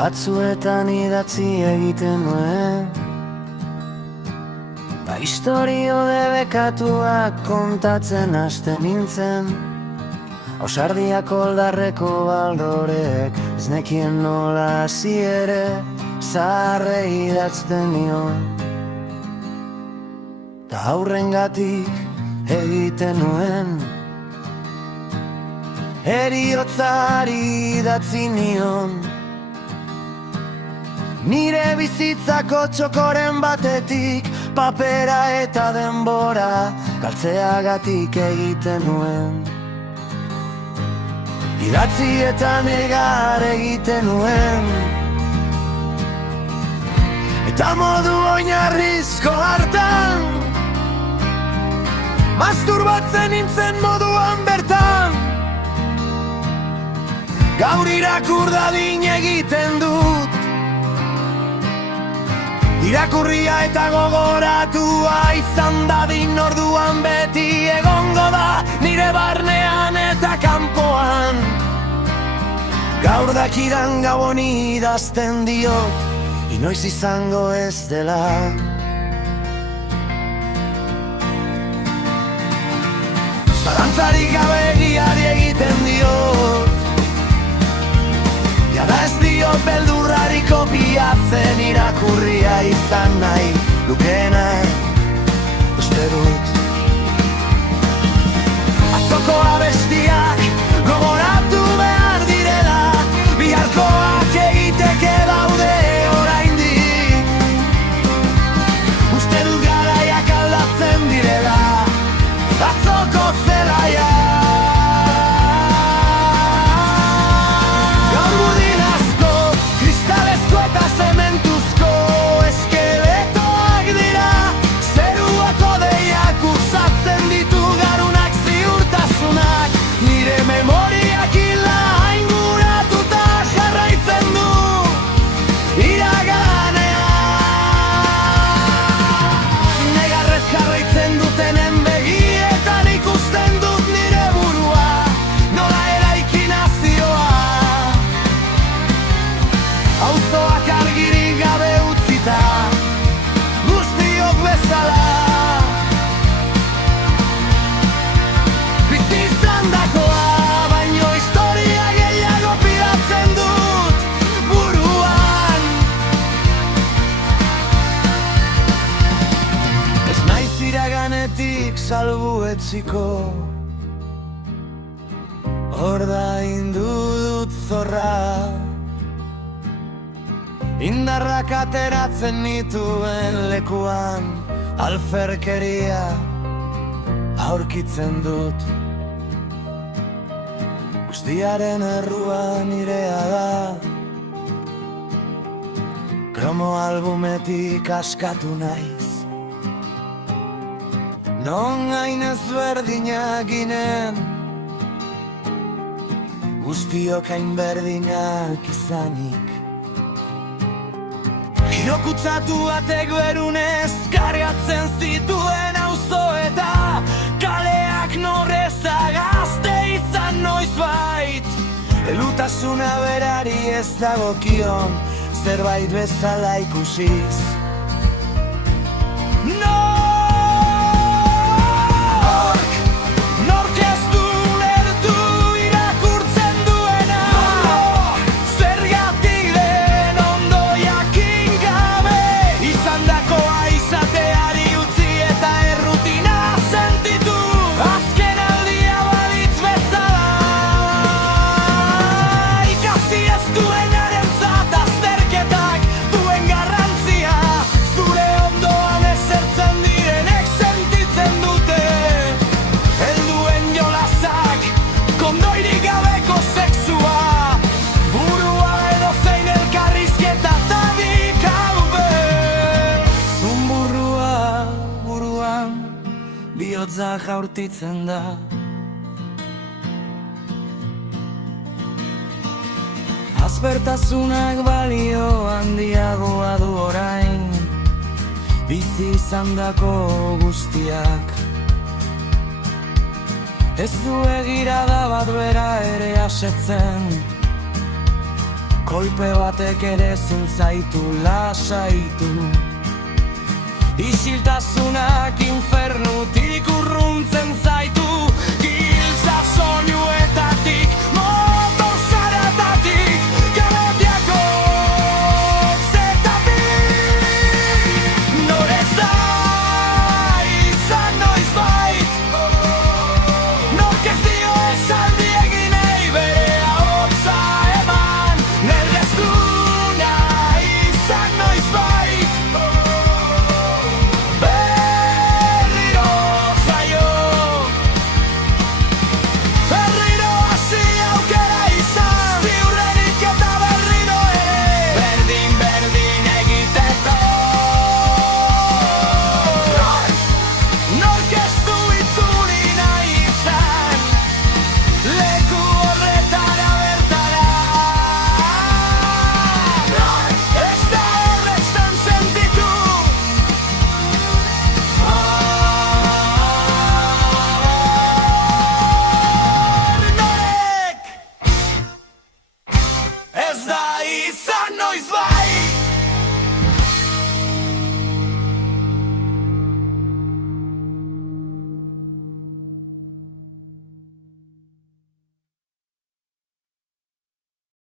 Batzuetan idatzi egiten nuen, historio debekatuak kontatzen hasten nintzen. Ausardiak oldarreko baldorek, ez nekien nola hasi ere zaharrei idatzten nion. Ta aurrengatik egiten nuen, heriotzari idatzi nion. Nire bizitzako txokoren batetik, papera eta denbora galtzeagatik egiten nuen. Idatzi eta negar egiten nuen, eta modu oinarrizko hartan masturbatzen nintzen moduan bertan. Gaur irakur dadin egiten dut, irakurria eta gogoratua izan dadin orduan beti egongo da nire barnean eta kanpoan. Gaur dakidan gau honi idazten diot, inoiz izango ez dela. Zalantzarik gabe egiari egiten diot, jada ez diot beldurrari kopiatzen, irakurria izan nahi lukeena uste dut. Atzoko abestiak gogoratu behar direla, biharkoak egiteke daude oraindik. Uste dut garaiak aldatzen direla, atzoko zelaia. Gaur budinazko, kristalezko eta zementuzko eskeletoak dira, zeruak odeiak usatzen ditu garunak ziurtasunak. Nire memoriak hila inguratuta jarraitzen du iraganean. Negarrez jarraitzen dutenen begietan ikusten dut nire burua, nola eraiki nazioa. Auzoak argirik gabe utzita, guztiok bezala. Bizi izandakoa, baino historia gehiago pidatzen dut buruan. Ez naiz iraganetik salbuetziko, ordaindu dut zorra. Indarrak ateratzen nituen lekuan, alferkeria aurkitzen dut. Guztiaren errua nirea da, kromo albumetik askatu naiz. Non hain ezberdinak ginen, guztiok hain berdinak izanik. Girokutzatu batek berunez kargatzen zituen auzo eta kaleak norreza gazte izan noizbait. Elutasuna berari ez dagokion zerbait bezala ikusiz. Nork ez du lertu irakurtzen duena, zergatik den ondo jakin gabe, izandakoa izateari utzi eta errutina sentitu, azken aldia balitz bezala. Ikasi ez duenarentzat azterketak duen garrantzia, zure ondoan ezertzen direnek sentitzen dute. Helduen jolasak, kondoirik gabeko sexua, burua edo zein elkarrizketa tadik haube. Zun burua, buruan, bihotza jaurtitzen da. Azbertasunak balio handiagoa du orain, bizi izandako guztiak. Ez du egirada bat bera ere asetzen, Kolpe batek ere ezin zaitu lasaitu. Isiltasunak infernutik urruntzen zaitu.